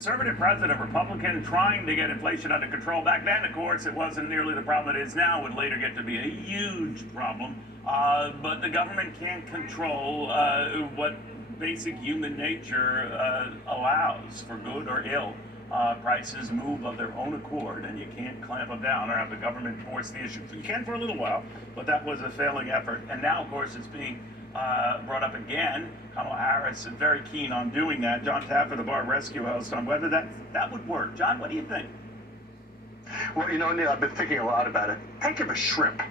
Conservative president, Republican, trying to get inflation under control. Back then, of course, it wasn't nearly the problem it is now. It would later get to be a huge problem. But the government can't control what basic human nature allows, for good or ill. Prices move of their own accord, and you can't clamp them down or have the government force the issue. You can for a little while, but that was a failing effort. And now, of course, it's being brought up again. Kamala Harris is very keen on doing that. John Taffer, the Bar Rescue host, on whether that would work. John, what do you think? Well, Neil, I've been thinking a lot about it. Think of a shrimp.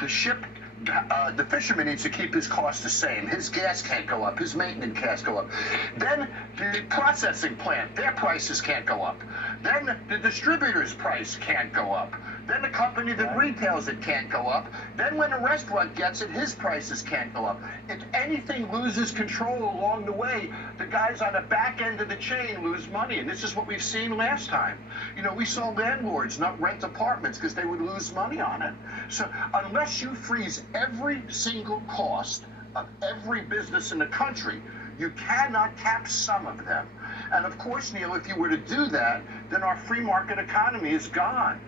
The fisherman needs to keep his costs the same. His gas can't go up. His maintenance can't go up. Then the processing plant, their prices can't go up. Then the distributor's price can't go up. Then the company that retails it can't go up. Then when a restaurant gets it, his prices can't go up. If anything loses control along the way, the guys on the back end of the chain lose money. And this is what we've seen last time. We saw landlords not rent apartments because they would lose money on it. So unless you freeze every single cost of every business in the country, you cannot cap some of them. And of course, Neil, if you were to do that, then our free market economy is gone.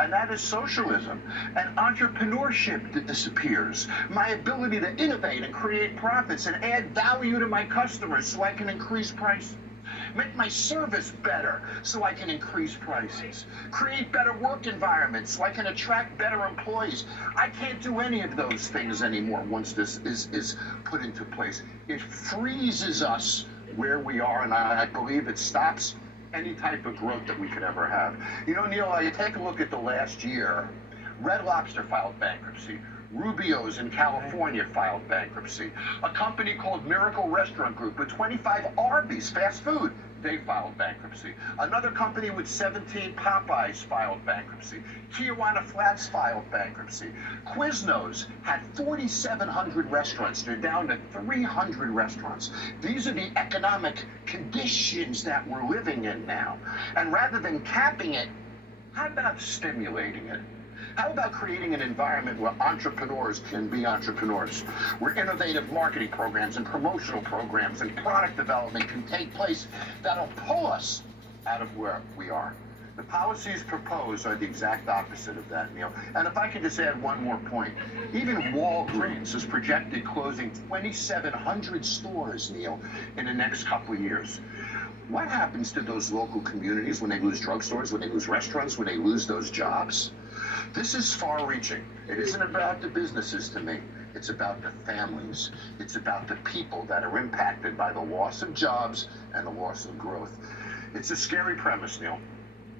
And that is socialism. And entrepreneurship disappears. My ability to innovate and create profits and add value to my customers so I can increase prices. Make my service better so I can increase prices. Create better work environments so I can attract better employees. I can't do any of those things anymore once this is put into place. It freezes us where we are, and I believe it stops any type of growth that we could ever have. Neil, you take a look at the last year. Red Lobster filed bankruptcy. Rubio's in California filed bankruptcy. A company called Miracle Restaurant Group with 25 Arby's fast food, they filed bankruptcy. Another company with 17 Popeyes filed bankruptcy. Tijuana Flats filed bankruptcy. Quiznos had 4,700 restaurants. They're down to 300 restaurants. These are the economic conditions that we're living in now. And rather than capping it, how about stimulating it? How about creating an environment where entrepreneurs can be entrepreneurs, where innovative marketing programs and promotional programs and product development can take place that'll pull us out of where we are? The policies proposed are the exact opposite of that, Neil. And if I could just add one more point, even Walgreens is projected closing 2,700 stores, Neil, in the next couple of years. What happens to those local communities when they lose drugstores, when they lose restaurants, when they lose those jobs? This is far-reaching. It isn't about the businesses to me. It's about the families. It's about the people that are impacted by the loss of jobs and the loss of growth. It's a scary premise, Neil.